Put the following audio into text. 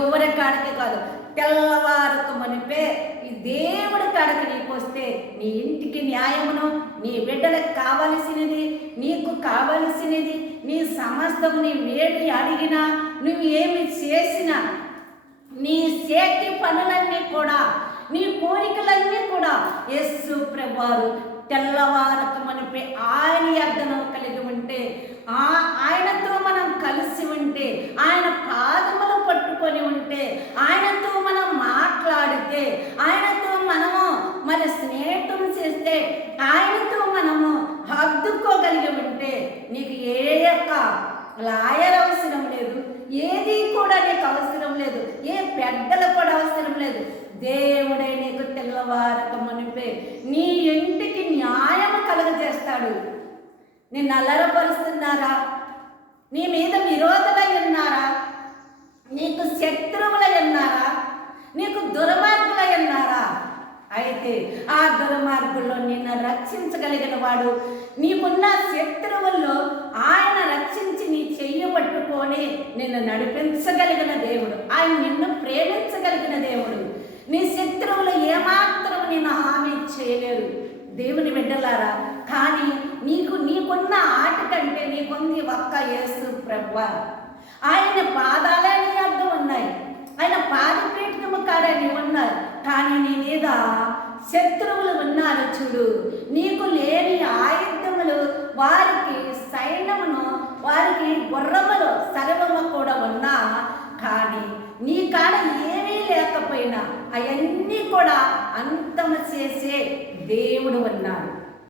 ఎవరి కాడికి కాదు, తెల్లవారుకు మునిపే ఈ దేవుడి కాడికి నీకు వస్తే నీ ఇంటికి న్యాయమును, నీ బిడ్డలకు కావలసినది, నీకు కావలసినది, నీ సమస్తము నీవేమి అడిగినా, నువ్వు ఏమి చేసినా, నీ చేతి పనులన్నీ కూడా, నీ కోరికలన్నీ కూడా యేసు ప్రభువారు తెల్లవారక మునిపే ఆయన యజ్ఞం కలిగి ఉంటే, ఆయనతో మనం కలిసి ఉంటే, ఆయన పాదములు పట్టుకొని ఉంటే, ఆయనతో మనం మాట్లాడితే, ఆయనతో మనము మరి స్నేహం చేస్తే, ఆయనతో మనము హద్దుకోగలిగి ఉంటే నీకు ఏ యొక్క లాయర్ అవసరం లేదు, ఏది కూడా నీకు అవసరం లేదు, ఏ పెద్దలు కూడా అవసరం లేదు. దేవుడే నీకు తెల్లవారక మునిపే నీ ఇంటికి న్యాయము కలుగజేస్తాడు. నిన్ను అల్లరపరుస్తున్నారా, నీ మీద విరోధులై ఉన్నారా, నీకు శత్రువులై ఉన్నారా, నీకు దుర్మార్గులై ఉన్నారా, అయితే ఆ దుర్మార్గుల్లో నిన్ను రక్షించగలిగిన వాడు, నీకున్న శత్రువుల్లో ఆయన రక్షించి నీ చెయ్యి పట్టుకొని నిన్ను నడిపించగలిగిన దేవుడు, ఆయన నిన్ను ప్రేమించగలిగిన దేవుడు. నీ శత్రువులు ఏమాత్రం నిన్ను హామీ చేయలేరు దేవుని బిడ్డలారా. కానీ నీకున్న ఆట కంటే నీకుంది ఒక్క యేసు ప్రభువు. ఆయన పాదాలే నీ అర్థం ఉన్నాయి, ఆయన పాదపీఠము కాడే నీ ఉన్నారు. కానీ నీ మీద శత్రువులు ఉన్నారు చూడు, నీకు లేని ఆయుధములు వారికి సైన్యమును, వారికి గుర్రములు సర్వము కూడా ఉన్నా, కానీ నీ కాడ ఏమీ లేకపోయినా అవన్నీ కూడా అంతము చేసే దేవుడు ఉన్నాడు.